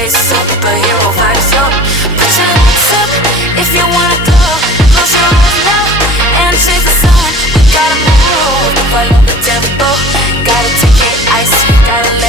face, superhero vibes, yo. Put your lights up if you wanna go. Close your eyes now and chase the sun. We gotta move, follow the tempo. Gotta take it icy, gotta